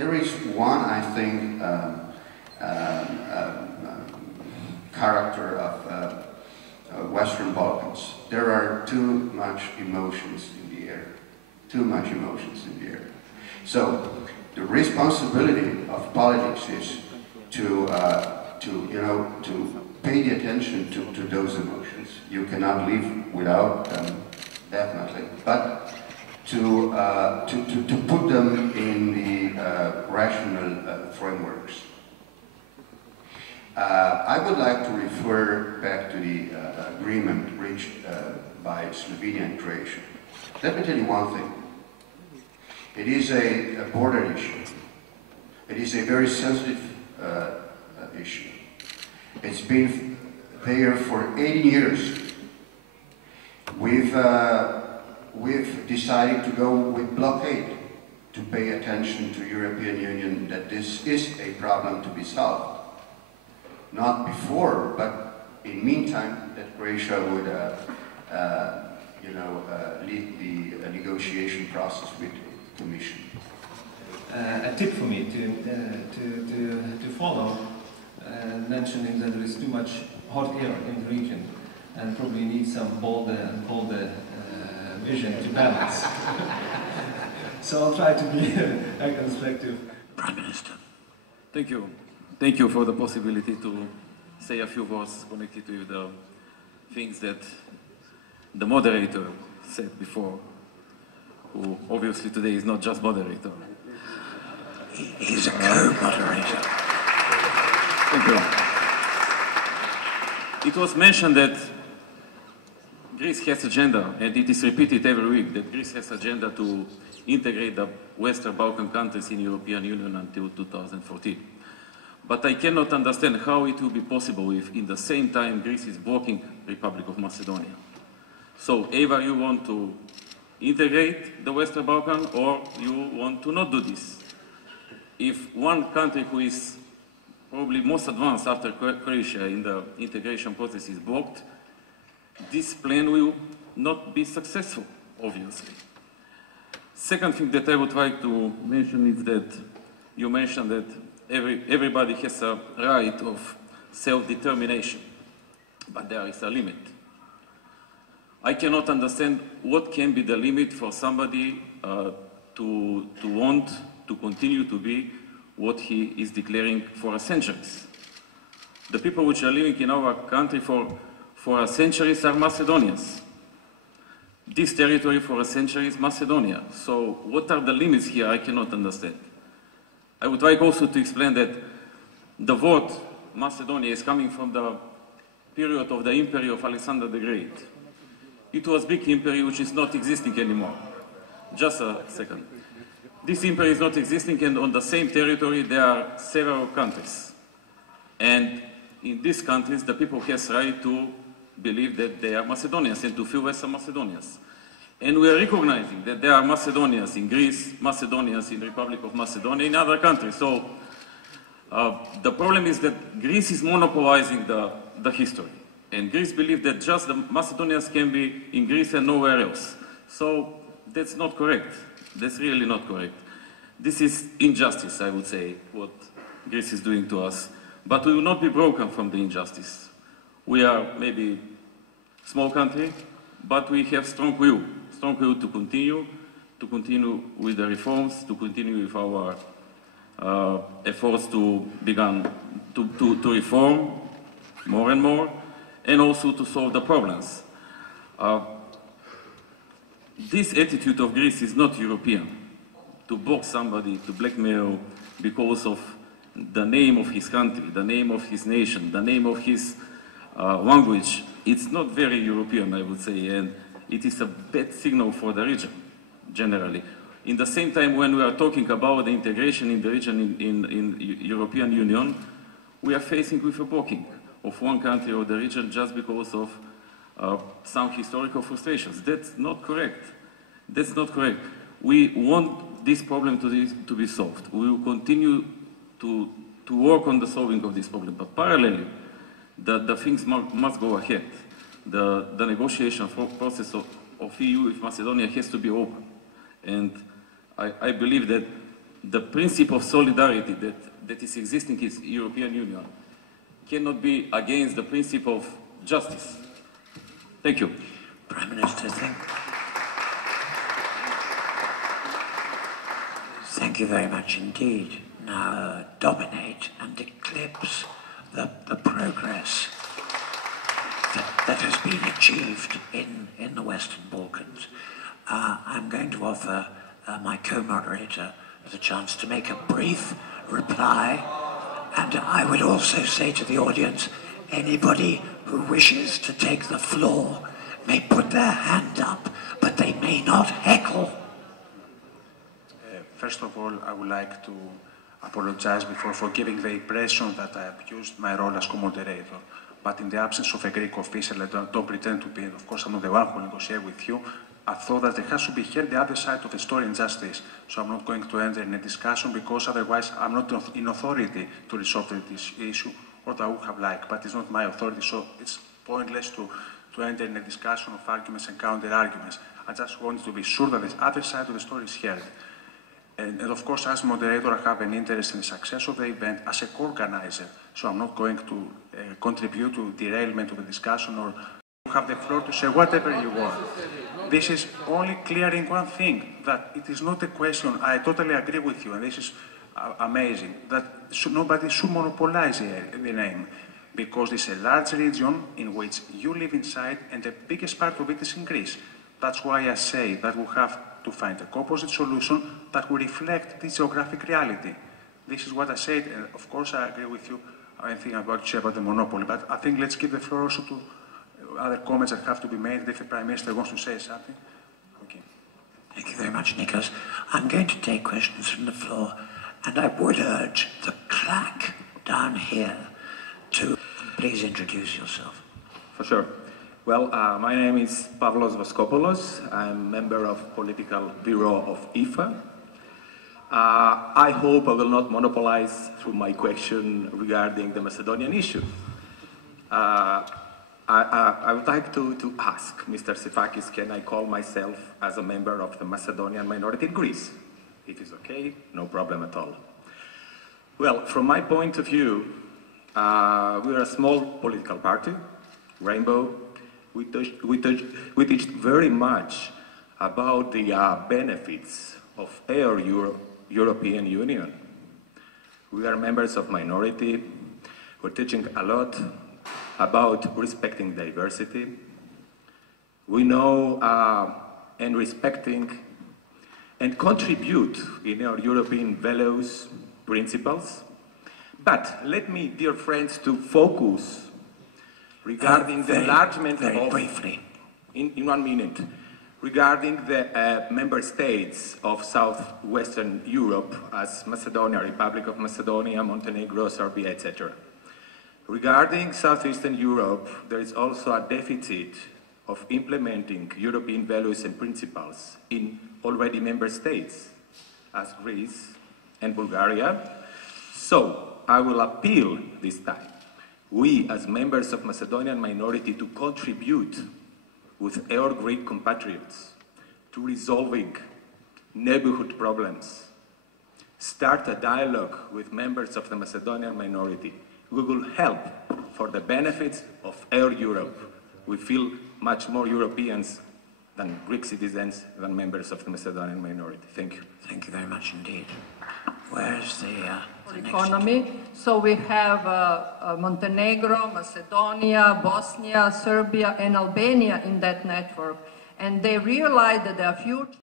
There is one, I think, character of Western Balkans. There are too much emotions in the air. Too much emotions in the air. So the responsibility of politics is to pay the attention to those emotions. You cannot live without them, definitely. But to put them in the rational frameworks. I would like to refer back to the agreement reached by Slovenia and Croatia. Let me tell you one thing. It is a border issue. It is a very sensitive issue. It's been there for 80 years. We've decided to go with blockade to pay attention to European Union that this is a problem to be solved. Not before, but in meantime, that Croatia would, lead the negotiation process with the Commission. A tip for me to follow, mentioning that there is too much hot air in the region, and probably need some bolder vision to balance. So I'll try to be a constructive. Prime Minister. Thank you. Thank you for the possibility to say a few words connected with the things that the moderator said before, who obviously today is not just moderator. He's a co-moderator. Thank you. It was mentioned that Greece has agenda, and it is repeated every week, that Greece has agenda to integrate the Western Balkan countries in European Union until 2014. But I cannot understand how it will be possible if, in the same time, Greece is blocking Republic of Macedonia. So, either you want to integrate the Western Balkan, or you want to not do this. If one country who is probably most advanced after Croatia in the integration process is blocked, this plan will not be successful, obviously. Second thing that I would like to mention is that you mentioned that everybody has a right of self-determination, but there is a limit. I cannot understand what can be the limit for somebody to want to continue to be what he is declaring for centuries. The people which are living in our country for centuries are Macedonians. This territory for a century is Macedonia. So what are the limits here? I cannot understand. I would like also to explain that the word Macedonia is coming from the period of the Empire of Alexander the Great. It was a big empire which is not existing anymore. Just a second. This empire is not existing, and on the same territory there are several countries. And in these countries the people have right to believe that they are Macedonians and to feel as Macedonians. And we are recognizing that there are Macedonians in Greece, Macedonians in the Republic of Macedonia, in other countries. So the problem is that Greece is monopolizing the history. And Greece believes that just the Macedonians can be in Greece and nowhere else. So that's not correct. That's really not correct. This is injustice, I would say, what Greece is doing to us. But we will not be broken from the injustice. We are maybe a small country, but we have strong will to continue with the reforms, to continue with our efforts to reform more and more, and also to solve the problems. This attitude of Greece is not European. To block somebody, to blackmail because of the name of his country, the name of his nation, the name of his language, it's not very European, I would say, and it is a bad signal for the region, generally. In the same time, when we are talking about the integration in the region in European Union, we are facing with a blocking of one country or the region just because of some historical frustrations. That's not correct. That's not correct. We want this problem to be solved. We will continue to work on the solving of this problem, but parallelly, the things must go ahead. The negotiation process of EU with Macedonia has to be open. And I believe that the principle of solidarity that is existing in the European Union cannot be against the principle of justice. Thank you. Prime Minister, thank you very much indeed. Now dominate and eclipse the progress that has been achieved in the Western Balkans. I'm going to offer my co-moderator the chance to make a brief reply, and I would also say to the audience, anybody who wishes to take the floor may put their hand up, but they may not heckle. First of all, I would like to apologize for giving the impression that I abused my role as co-moderator. But in the absence of a Greek official, I don't pretend to be, of course I'm not the one who negotiated with you, I thought that it has to be heard the other side of the story in justice. So I'm not going to enter in a discussion because otherwise I'm not in authority to resolve this issue, or that I would have liked, but it's not my authority, so it's pointless to enter in a discussion of arguments and counter-arguments. I just wanted to be sure that the other side of the story is heard. And of course, as moderator, I have an interest in the success of the event as a co-organizer. So I'm not going to contribute to derailment of the discussion or have the floor to say whatever you want. This is only clearing one thing, that it is not a question, I totally agree with you, and this is amazing, that nobody should monopolize the name, because it's a large region in which you live inside, and the biggest part of it is in Greece. That's why I say that we have to find a composite solution that will reflect this geographic reality. This is what I said, and of course I agree with you. I think I'm about to say about the monopoly, but I think let's give the floor also to other comments that have to be made. If the Prime Minister wants to say something. Okay. Thank you very much, Nikos. I'm going to take questions from the floor, and I would urge the claque down here to please introduce yourself. For sure. Well, my name is Pavlos Voskopoulos. I'm member of Political Bureau of IFA. I hope I will not monopolize through my question regarding the Macedonian issue. I would like to ask Mr. Sifakis, can I call myself as a member of the Macedonian minority in Greece? It is okay, no problem at all. Well, from my point of view, we are a small political party, Rainbow. We teach very much about the benefits of our European Union. We are members of minority. We're teaching a lot about respecting diversity. We know and respecting and contribute in our European values, principles. But let me, dear friends, to focus regarding the enlargement very briefly. In 1 minute, regarding the member states of southwestern Europe as Macedonia, Republic of Macedonia, Montenegro, Serbia, etc. Regarding southeastern Europe, there is also a deficit of implementing European values and principles in already member states, as Greece and Bulgaria. So, I will appeal this time, we as members of Macedonian minority, to contribute with our Greek compatriots to resolving neighborhood problems, start a dialogue with members of the Macedonian minority. We will help for the benefits of our Europe. We feel much more Europeans than Greek citizens, than members of the Macedonian minority. Thank you. Thank you very much indeed. Where's the economy? So we have Montenegro, Macedonia, Bosnia, Serbia, and Albania in that network. And they realize that their future